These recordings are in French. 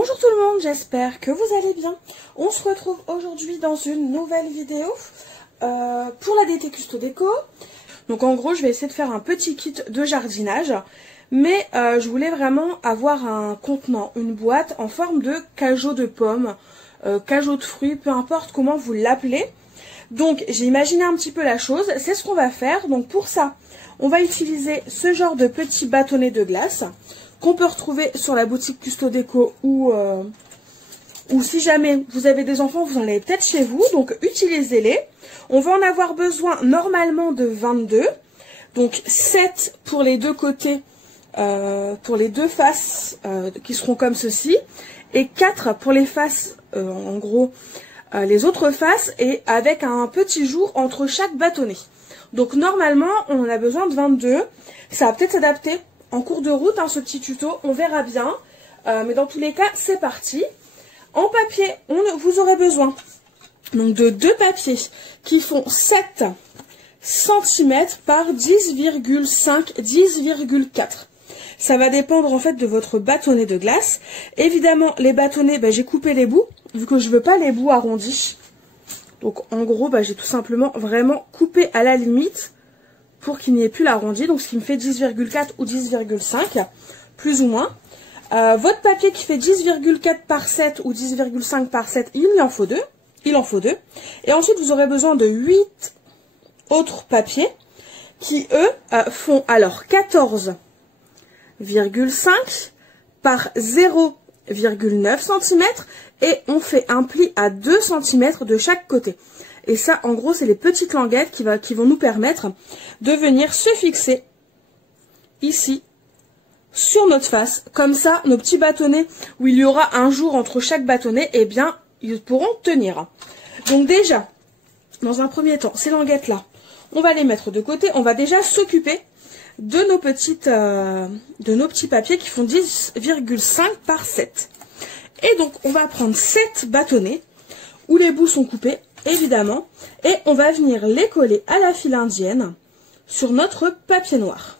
Bonjour tout le monde, j'espère que vous allez bien. On se retrouve aujourd'hui dans une nouvelle vidéo pour la DT Custo Déco. Donc en gros, je vais essayer de faire un petit kit de jardinage. Mais je voulais vraiment avoir un contenant, une boîte en forme de cajot de pommes, cajot de fruits, peu importe comment vous l'appelez. Donc j'ai imaginé un petit peu la chose, c'est ce qu'on va faire. Donc pour ça, on va utiliser ce genre de petits bâtonnets de glace qu'on peut retrouver sur la boutique Custo Déco ou si jamais vous avez des enfants, vous en avez peut-être chez vous. Donc utilisez-les. On va en avoir besoin normalement de 22. Donc 7 pour les deux côtés, pour les deux faces qui seront comme ceci. Et 4 pour les faces, en gros, les autres faces. Et avec un petit jour entre chaque bâtonnet. Donc normalement, on en a besoin de 22. Ça va peut-être s'adapter en cours de route, hein, ce petit tuto, on verra bien. Mais dans tous les cas, c'est parti. En papier, vous aurez besoin donc de deux papiers qui font 7 cm par 10,5, 10,4. Ça va dépendre en fait de votre bâtonnet de glace. Évidemment, les bâtonnets, j'ai coupé les bouts, vu que je veux pas les bouts arrondis. Donc en gros, j'ai tout simplement vraiment coupé à la limite pour qu'il n'y ait plus l'arrondi. Donc ce qui me fait 10,4 ou 10,5, plus ou moins. Votre papier qui fait 10,4 par 7 ou 10,5 par 7, il en faut deux. Il en faut deux. Et ensuite, vous aurez besoin de 8 autres papiers qui, eux, font alors 14,5 par 0,9 cm. Et on fait un pli à 2 cm de chaque côté. Et ça, en gros, c'est les petites languettes qui vont nous permettre de venir se fixer ici, sur notre face. Comme ça, nos petits bâtonnets, où il y aura un jour entre chaque bâtonnet, eh bien, ils pourront tenir. Donc déjà, dans un premier temps, ces languettes-là, on va les mettre de côté. On va déjà s'occuper de nos petits papiers qui font 10,5 par 7. Et donc, on va prendre 7 bâtonnets, où les bouts sont coupés, évidemment, et on va venir les coller à la file indienne sur notre papier noir.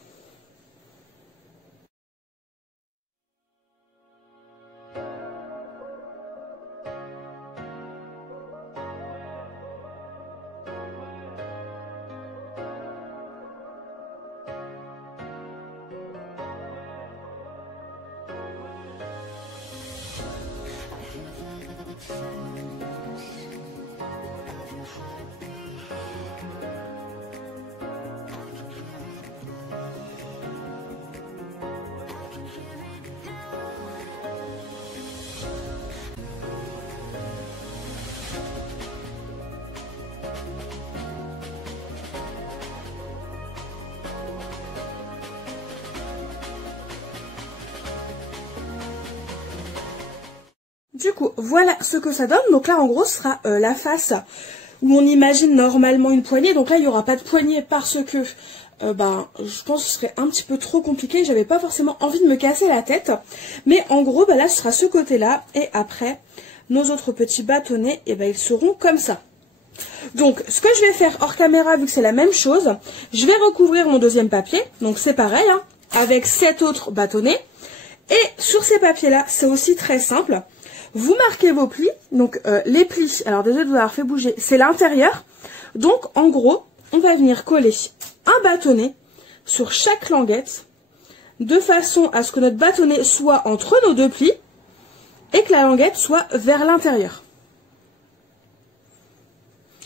Du coup, voilà ce que ça donne. Donc là, en gros, ce sera la face où on imagine normalement une poignée. Donc là, il n'y aura pas de poignée parce que je pense que ce serait un petit peu trop compliqué. J'avais pas forcément envie de me casser la tête. Mais en gros, là, ce sera ce côté-là. Et après, nos autres petits bâtonnets, ils seront comme ça. Donc, ce que je vais faire hors caméra, vu que c'est la même chose, je vais recouvrir mon deuxième papier. Donc, c'est pareil, hein, avec 7 autres bâtonnets. Et sur ces papiers-là, c'est aussi très simple. Vous marquez vos plis, donc les plis, alors désolé de vous avoir fait bouger, c'est l'intérieur. Donc en gros, on va venir coller un bâtonnet sur chaque languette, de façon à ce que notre bâtonnet soit entre nos deux plis et que la languette soit vers l'intérieur.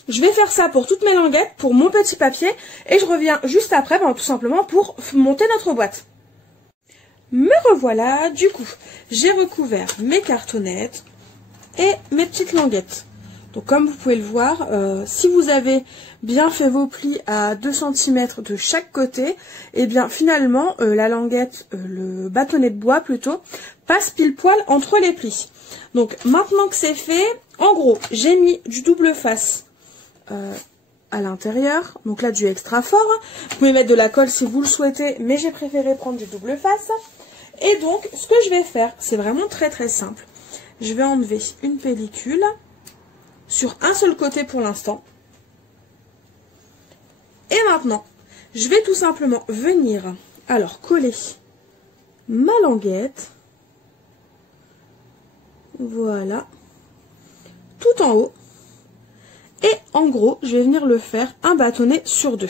Je vais faire ça pour toutes mes languettes, pour mon petit papier, et je reviens juste après, tout simplement pour monter notre boîte. Me revoilà, du coup, j'ai recouvert mes cartonnettes et mes petites languettes. Donc comme vous pouvez le voir, si vous avez bien fait vos plis à 2 cm de chaque côté, et bien finalement la languette, le bâtonnet de bois plutôt, passe pile poil entre les plis. Donc maintenant que c'est fait, en gros, j'ai mis du double face à l'intérieur, donc là du extra fort. Vous pouvez mettre de la colle si vous le souhaitez, mais j'ai préféré prendre du double face. Et donc, ce que je vais faire, c'est vraiment très très simple. Je vais enlever une pellicule sur un seul côté pour l'instant. Et maintenant, je vais tout simplement venir coller ma languette Voilà. Tout en haut. Et en gros, je vais venir le faire un bâtonnet sur 2.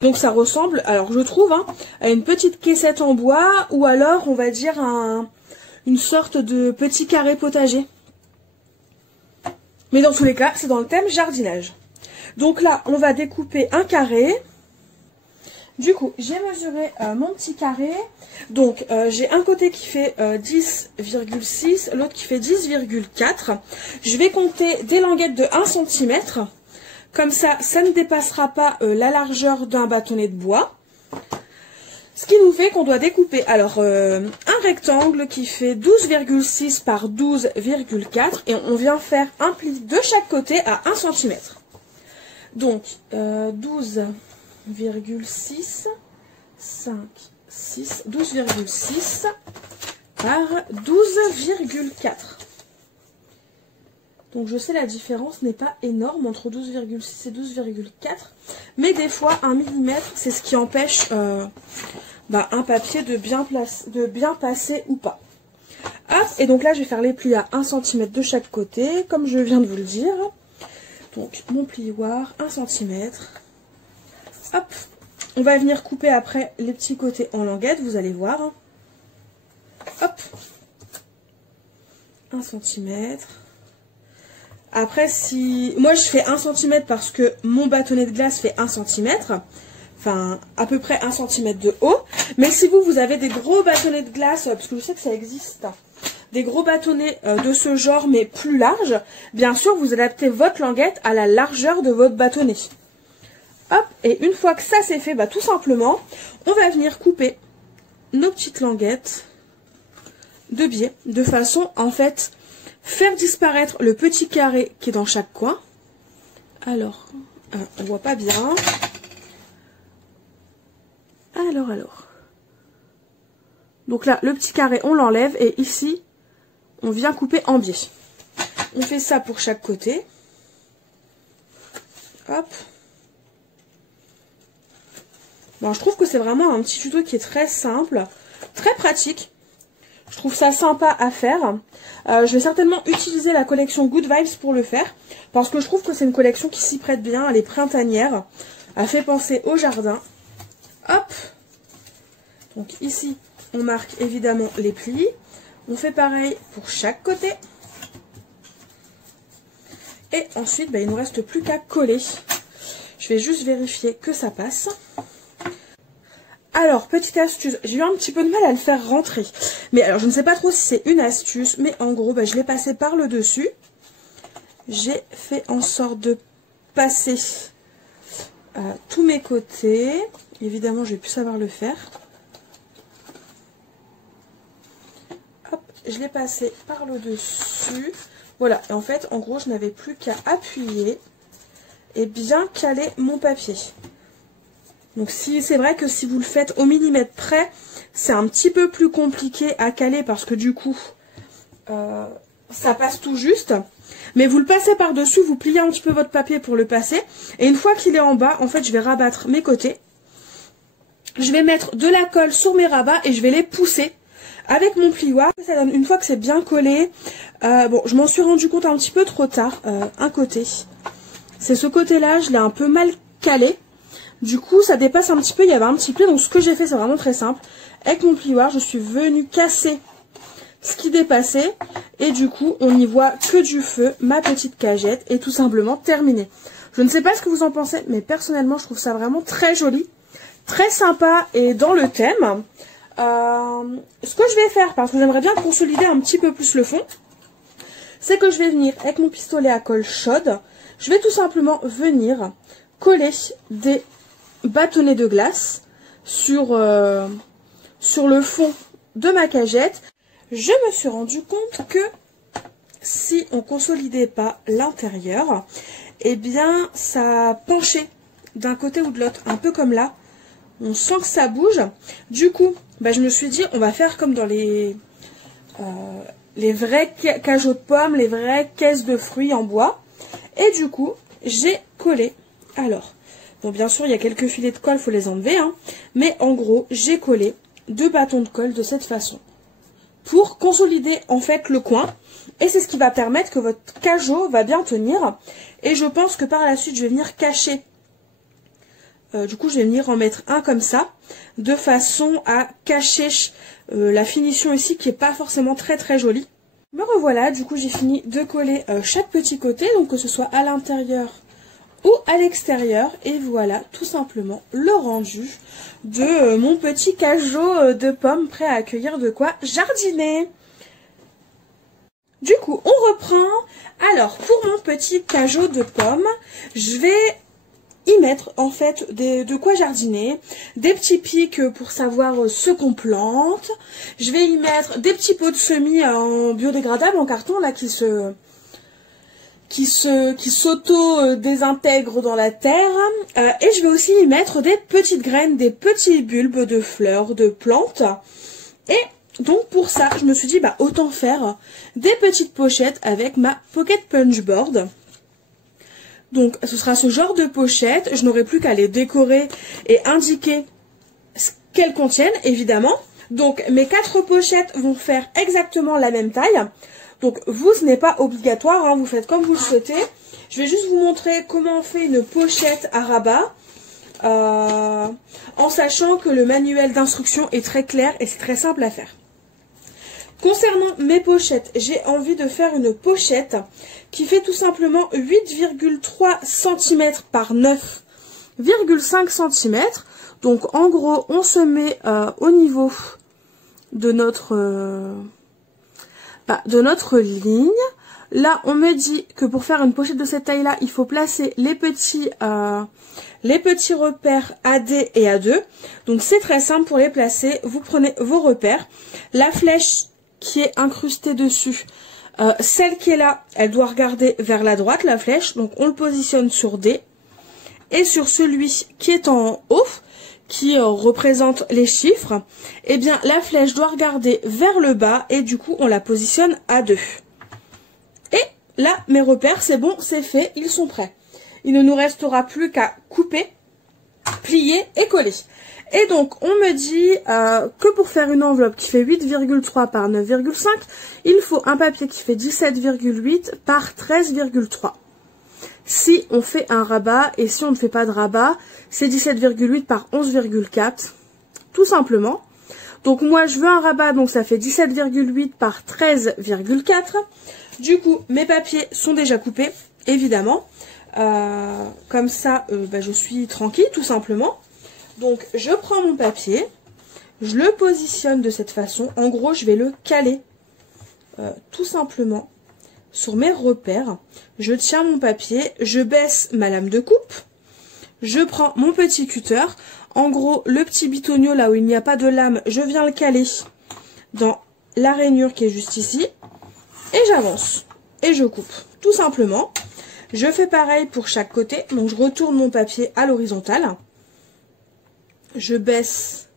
Donc ça ressemble, alors je trouve, hein, à une petite caissette en bois ou alors on va dire une sorte de petit carré potager. Mais dans tous les cas, c'est dans le thème jardinage. Donc là, on va découper un carré. Du coup, j'ai mesuré mon petit carré. Donc j'ai un côté qui fait 10,6, l'autre qui fait 10,4. Je vais compter des languettes de 1 cm. Comme ça, ça ne dépassera pas la largeur d'un bâtonnet de bois. Ce qui nous fait qu'on doit découper alors un rectangle qui fait 12,6 par 12,4 et on vient faire un pli de chaque côté à 1 cm. Donc 12,6, 5, 6, 12,6 par 12,4. Donc je sais la différence n'est pas énorme entre 12,6 et 12,4. Mais des fois 1 mm c'est ce qui empêche un papier de bien passer ou pas. Hop, et donc là je vais faire les plis à 1 cm de chaque côté comme je viens de vous le dire. Donc mon plioir 1 cm. Hop, on va venir couper après les petits côtés en languettes, vous allez voir. Hop, 1 cm. Après, si moi je fais 1 cm parce que mon bâtonnet de glace fait 1 cm, enfin à peu près 1 cm de haut. Mais si vous avez des gros bâtonnets de glace, parce que je sais que ça existe, des gros bâtonnets de ce genre mais plus larges, bien sûr vous adaptez votre languette à la largeur de votre bâtonnet. Hop, et une fois que ça c'est fait, tout simplement, on va venir couper nos petites languettes de biais, de façon en fait faire disparaître le petit carré qui est dans chaque coin. Alors, on voit pas bien. Alors. Donc là, le petit carré, on l'enlève et ici, on vient couper en biais. On fait ça pour chaque côté. Hop. Bon, je trouve que c'est vraiment un petit tuto qui est très simple, très pratique. Je trouve ça sympa à faire. Je vais certainement utiliser la collection Good Vibes pour le faire. Parce que je trouve que c'est une collection qui s'y prête bien. Elle est printanière. Elle fait penser au jardin. Hop. Donc ici, on marque évidemment les plis. On fait pareil pour chaque côté. Et ensuite, il ne nous reste plus qu'à coller. Je vais juste vérifier que ça passe. Alors, petite astuce, j'ai eu un petit peu de mal à le faire rentrer. Mais alors, je ne sais pas trop si c'est une astuce, mais en gros, je l'ai passé par le dessus. J'ai fait en sorte de passer tous mes côtés. Évidemment, je vais plus savoir le faire. Hop, je l'ai passé par le dessus. Voilà, et en fait, en gros, je n'avais plus qu'à appuyer et bien caler mon papier. Donc c'est vrai que si vous le faites au millimètre près, c'est un petit peu plus compliqué à caler parce que du coup, ça passe tout juste. Mais vous le passez par-dessus, vous pliez un petit peu votre papier pour le passer. Et une fois qu'il est en bas, en fait, je vais rabattre mes côtés. Je vais mettre de la colle sur mes rabats et je vais les pousser avec mon plioir. Ça donne, une fois que c'est bien collé, bon, je m'en suis rendu compte un petit peu trop tard, un côté. C'est ce côté-là, je l'ai un peu mal calé. Du coup, ça dépasse un petit peu, il y avait un petit pli. Donc, ce que j'ai fait, c'est vraiment très simple. Avec mon plioir, je suis venue casser ce qui dépassait. Et du coup, on n'y voit que du feu. Ma petite cagette est tout simplement terminée. Je ne sais pas ce que vous en pensez, mais personnellement, je trouve ça vraiment très joli. Très sympa et dans le thème. Ce que je vais faire, parce que j'aimerais bien consolider un petit peu plus le fond, c'est que je vais venir avec mon pistolet à colle chaude. Je vais tout simplement venir coller des bâtonnets de glace sur le fond de ma cagette. Je me suis rendu compte que si on consolidait pas l'intérieur, eh bien ça penchait d'un côté ou de l'autre, un peu comme là. On sent que ça bouge. Du coup, bah, je me suis dit, on va faire comme dans les vrais cajots de pommes, les vraies caisses de fruits en bois. Et du coup, j'ai collé. Alors, bon, bien sûr, il y a quelques filets de colle, il faut les enlever, hein, mais en gros, j'ai collé 2 bâtons de colle de cette façon pour consolider en fait le coin. Et c'est ce qui va permettre que votre cajot va bien tenir. Et je pense que par la suite, je vais venir cacher. Du coup, je vais venir en mettre un comme ça, de façon à cacher la finition ici qui n'est pas forcément très très jolie. Me revoilà, du coup j'ai fini de coller chaque petit côté, donc que ce soit à l'intérieur ou à l'extérieur. Et voilà tout simplement le rendu de mon petit cajot de pommes prêt à accueillir de quoi jardiner. Du coup on reprend. Alors pour mon petit cajot de pommes, je vais y mettre en fait de quoi jardiner, des petits pics pour savoir ce qu'on plante. Je vais y mettre des petits pots de semis en biodégradable, en carton là qui s'auto-désintègrent dans la terre. Et je vais aussi y mettre des petites graines, des petits bulbes de fleurs, de plantes. Et donc pour ça, je me suis dit bah autant faire des petites pochettes avec ma Pocket Punch Board. Donc ce sera ce genre de pochette, je n'aurai plus qu'à les décorer et indiquer ce qu'elles contiennent évidemment. Donc mes 4 pochettes vont faire exactement la même taille. Donc vous, ce n'est pas obligatoire, hein, vous faites comme vous le souhaitez. Je vais juste vous montrer comment on fait une pochette à rabat. En sachant que le manuel d'instruction est très clair et c'est très simple à faire. Concernant mes pochettes, j'ai envie de faire une pochette qui fait tout simplement 8,3 cm par 9,5 cm. Donc en gros, on se met au niveau de notre ligne. Là, on me dit que pour faire une pochette de cette taille-là, il faut placer les petits repères AD et A2. Donc c'est très simple pour les placer. Vous prenez vos repères. La flèche qui est incrustée dessus, celle qui est là, elle doit regarder vers la droite, la flèche. Donc on le positionne sur D. Et sur celui qui est en haut, qui représente les chiffres, eh bien la flèche doit regarder vers le bas et du coup on la positionne à 2. Et là, mes repères, c'est bon, c'est fait, ils sont prêts. Il ne nous restera plus qu'à couper, plier et coller. Et donc, on me dit que pour faire une enveloppe qui fait 8,3 par 9,5, il faut un papier qui fait 17,8 par 13,3. Si on fait un rabat, et si on ne fait pas de rabat, c'est 17,8 par 11,4, tout simplement. Donc moi, je veux un rabat, donc ça fait 17,8 par 13,4. Du coup, mes papiers sont déjà coupés, évidemment. Comme ça, je suis tranquille, tout simplement. Donc, je prends mon papier, je le positionne de cette façon. En gros, je vais le caler, tout simplement, sur mes repères. Je tiens mon papier, je baisse ma lame de coupe. Je prends mon petit cutter. En gros, le petit bitonio, là où il n'y a pas de lame, je viens le caler dans la rainure qui est juste ici. Et j'avance. Et je coupe, tout simplement. Je fais pareil pour chaque côté, donc je retourne mon papier à l'horizontale. Je baisse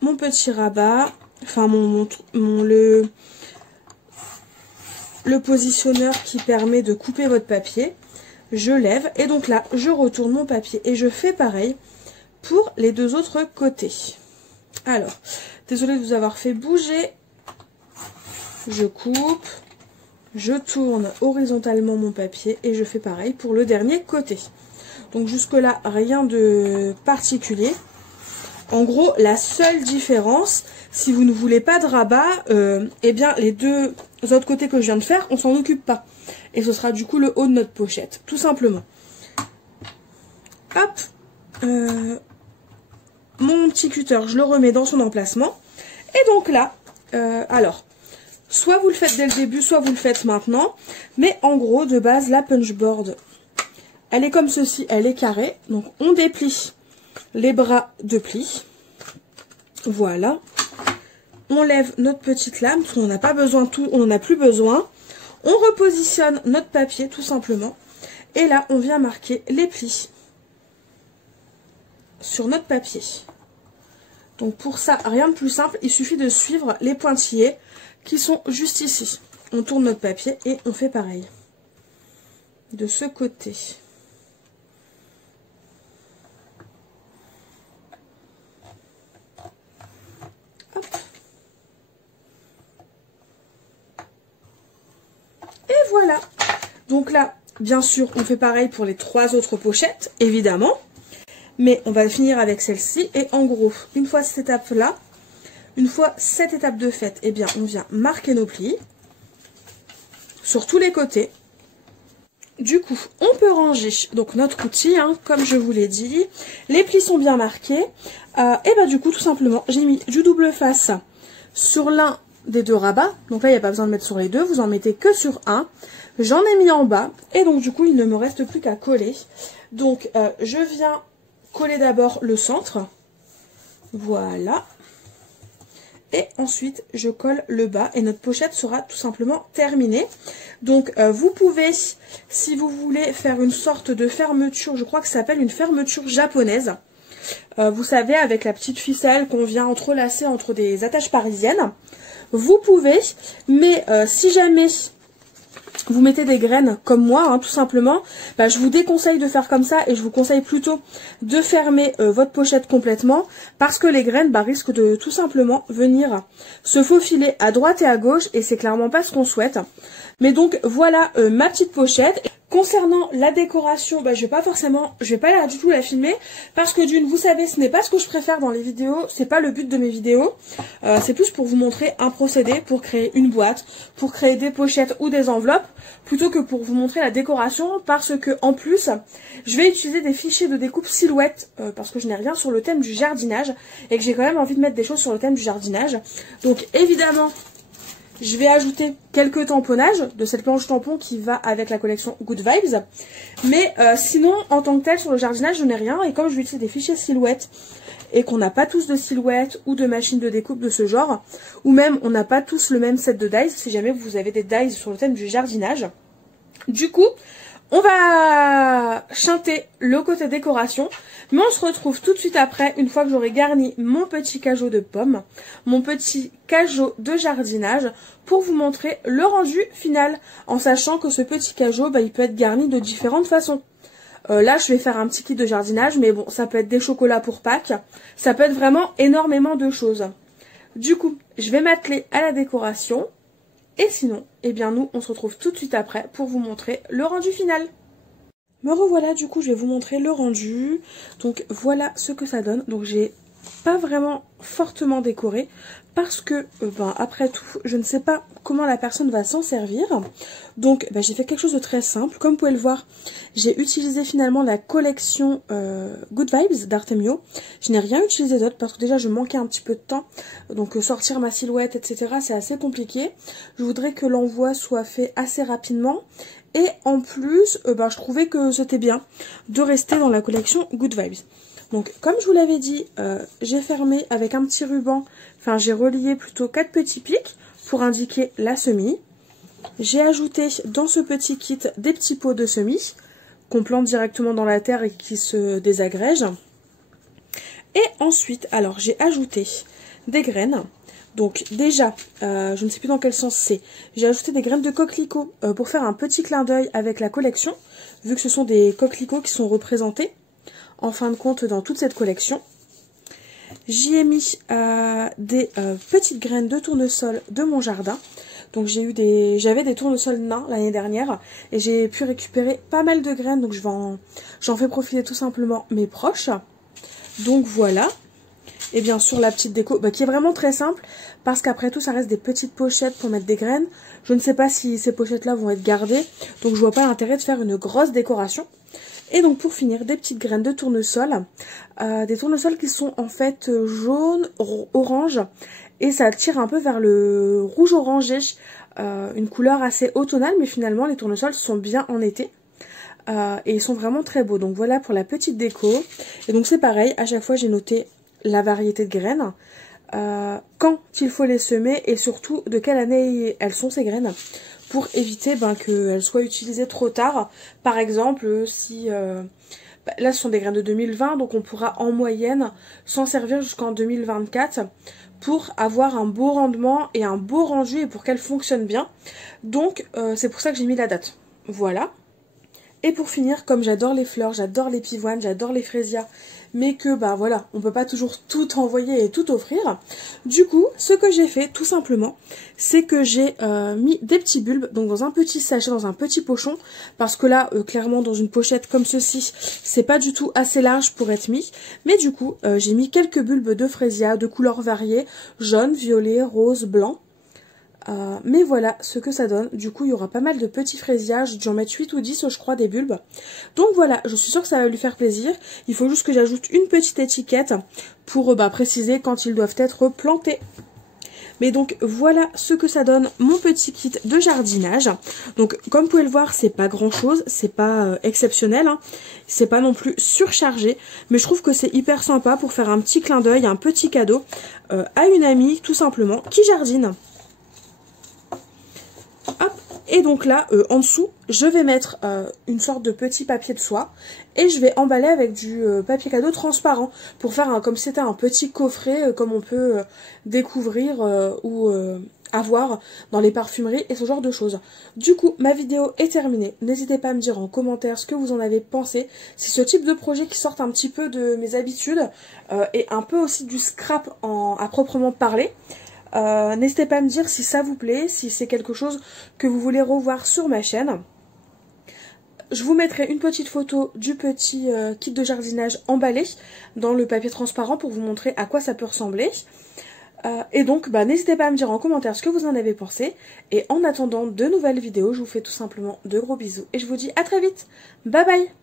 mon petit rabat, enfin le positionneur qui permet de couper votre papier. Je lève et donc là, je retourne mon papier et je fais pareil pour les deux autres côtés. Alors, désolée de vous avoir fait bouger. Je coupe, je tourne horizontalement mon papier et je fais pareil pour le dernier côté. Donc jusque là, rien de particulier. En gros, la seule différence, si vous ne voulez pas de rabat, eh bien les deux autres côtés que je viens de faire, on s'en occupe pas. Et ce sera du coup le haut de notre pochette, tout simplement. Hop, mon petit cutter, je le remets dans son emplacement. Et donc là, alors, soit vous le faites dès le début, soit vous le faites maintenant. Mais en gros, de base, la punchboard, elle est comme ceci, elle est carrée. Donc on déplie les bras de pli. Voilà. On lève notre petite lame, parce qu'on n'a pas besoin de tout, on n'en a plus besoin. On repositionne notre papier, tout simplement. Et là, on vient marquer les plis sur notre papier. Donc pour ça, rien de plus simple, il suffit de suivre les pointillés qui sont juste ici. On tourne notre papier et on fait pareil. De ce côté. Hop. Et voilà. Donc là, bien sûr, on fait pareil pour les trois autres pochettes, évidemment. Mais on va finir avec celle-ci. Et en gros, une fois cette étape-là, une fois cette étape de faite, eh bien, on vient marquer nos plis sur tous les côtés. Du coup, on peut ranger donc notre outil, hein, comme je vous l'ai dit. Les plis sont bien marqués. Et bah du coup, tout simplement, j'ai mis du double face sur l'un des deux rabats. Donc là, il n'y a pas besoin de mettre sur les deux, vous en mettez que sur un. J'en ai mis en bas. Et donc du coup, il ne me reste plus qu'à coller. Donc, je viens coller d'abord le centre. Voilà. Et ensuite, je colle le bas et notre pochette sera tout simplement terminée. Donc, vous pouvez, si vous voulez, faire une sorte de fermeture, je crois que ça s'appelle une fermeture japonaise. Vous savez, avec la petite ficelle qu'on vient entrelacer entre des attaches parisiennes. Vous pouvez, mais si jamais vous mettez des graines comme moi, hein, tout simplement, bah, je vous déconseille de faire comme ça et je vous conseille plutôt de fermer votre pochette complètement parce que les graines risquent de tout simplement venir se faufiler à droite et à gauche et c'est clairement pas ce qu'on souhaite. Mais donc voilà ma petite pochette. Concernant la décoration, je vais pas du tout la filmer parce que d'une, vous savez, ce n'est pas ce que je préfère dans les vidéos, c'est pas le but de mes vidéos, c'est plus pour vous montrer un procédé pour créer une boîte, pour créer des pochettes ou des enveloppes, plutôt que pour vous montrer la décoration parce que en plus, je vais utiliser des fichiers de découpe silhouette parce que je n'ai rien sur le thème du jardinage et que j'ai quand même envie de mettre des choses sur le thème du jardinage. Donc évidemment, je vais ajouter quelques tamponnages de cette planche tampon qui va avec la collection Good Vibes. Mais sinon, en tant que tel, sur le jardinage, je n'ai rien. Et comme je vais utiliser des fichiers silhouettes et qu'on n'a pas tous de silhouettes ou de machines de découpe de ce genre, ou même on n'a pas tous le même set de dies, si jamais vous avez des dies sur le thème du jardinage. Du coup, on va chanter le côté décoration, mais on se retrouve tout de suite après, une fois que j'aurai garni mon petit cajot de pommes, mon petit cajot de jardinage, pour vous montrer le rendu final, en sachant que ce petit cajot, il peut être garni de différentes façons. Là, je vais faire un petit kit de jardinage, mais bon, ça peut être des chocolats pour Pâques, ça peut être vraiment énormément de choses. Du coup, je vais m'atteler à la décoration. Et sinon, eh bien nous, on se retrouve tout de suite après pour vous montrer le rendu final. Me revoilà, du coup, je vais vous montrer le rendu. Donc voilà ce que ça donne. Donc j'ai pas vraiment fortement décoré parce que, après tout, je ne sais pas comment la personne va s'en servir. Donc j'ai fait quelque chose de très simple. Comme vous pouvez le voir, j'ai utilisé finalement la collection Good Vibes d'Artemio. Je n'ai rien utilisé d'autre parce que déjà je manquais un petit peu de temps. Donc sortir ma silhouette, etc. c'est assez compliqué. Je voudrais que l'envoi soit fait assez rapidement. Et en plus, je trouvais que c'était bien de rester dans la collection Good Vibes. Donc comme je vous l'avais dit, j'ai fermé avec un petit ruban, enfin j'ai relié plutôt 4 petits pics pour indiquer la semis. j'ai ajouté dans ce petit kit des petits pots de semis qu'on plante directement dans la terre et qui se désagrègent. Et ensuite, alors j'ai ajouté des graines. Donc déjà, je ne sais plus dans quel sens c'est, j'ai ajouté des graines de coquelicot pour faire un petit clin d'œil avec la collection, vu que ce sont des coquelicots qui sont représentés en fin de compte dans toute cette collection. J'y ai mis des petites graines de tournesol de mon jardin. Donc j'avais des tournesols nains l'année dernière et j'ai pu récupérer pas mal de graines, donc j'en fais profiter tout simplement mes proches. Donc voilà. Et bien sûr la petite déco qui est vraiment très simple parce qu'après tout ça reste des petites pochettes pour mettre des graines. Je ne sais pas si ces pochettes là vont être gardées, donc je vois pas l'intérêt de faire une grosse décoration. Et donc pour finir, des petites graines de tournesol, des tournesols qui sont en fait jaunes, orange, et ça tire un peu vers le rouge orangé, une couleur assez automnale, mais finalement les tournesols sont bien en été. Et ils sont vraiment très beaux. Donc voilà pour la petite déco. Et donc c'est pareil, à chaque fois j'ai noté la variété de graines, quand il faut les semer et surtout de quelle année elles sont ces graines, pour éviter qu'elles soient utilisées trop tard. Par exemple, si là ce sont des graines de 2020, donc on pourra en moyenne s'en servir jusqu'en 2024 pour avoir un beau rendement et un beau rendu et pour qu'elles fonctionnent bien. Donc c'est pour ça que j'ai mis la date. Voilà. Et pour finir, comme j'adore les fleurs, j'adore les pivoines, j'adore les fraisias, mais que voilà, on peut pas toujours tout envoyer et tout offrir. Du coup, ce que j'ai fait tout simplement, c'est que j'ai mis des petits bulbes, donc dans un petit sachet, dans un petit pochon, parce que là, clairement, dans une pochette comme ceci, c'est pas du tout assez large pour être mis. Mais du coup, j'ai mis quelques bulbes de fraisias de couleurs variées, jaune, violet, rose, blanc. Mais voilà ce que ça donne. Du coup il y aura pas mal de petits fraisiages, j'ai dû en mettre 8 ou 10 je crois des bulbes. Donc voilà, je suis sûre que ça va lui faire plaisir. Il faut juste que j'ajoute une petite étiquette pour préciser quand ils doivent être plantés. Mais donc voilà ce que ça donne mon petit kit de jardinage. Donc comme vous pouvez le voir, c'est pas grand chose, c'est pas exceptionnel, hein. C'est pas non plus surchargé, mais je trouve que c'est hyper sympa pour faire un petit clin d'œil, un petit cadeau à une amie tout simplement qui jardine. Hop. Et donc là, en dessous, je vais mettre une sorte de petit papier de soie et je vais emballer avec du papier cadeau transparent pour faire comme si c'était un petit coffret comme on peut découvrir ou avoir dans les parfumeries et ce genre de choses. Du coup, ma vidéo est terminée. N'hésitez pas à me dire en commentaire ce que vous en avez pensé. Si ce type de projet qui sort un petit peu de mes habitudes et un peu aussi du scrap à proprement parler. N'hésitez pas à me dire si ça vous plaît, si c'est quelque chose que vous voulez revoir sur ma chaîne. Je vous mettrai une petite photo du petit kit de jardinage emballé dans le papier transparent pour vous montrer à quoi ça peut ressembler. Et donc n'hésitez pas à me dire en commentaire ce que vous en avez pensé. Et en attendant de nouvelles vidéos, je vous fais tout simplement de gros bisous et je vous dis à très vite. Bye bye!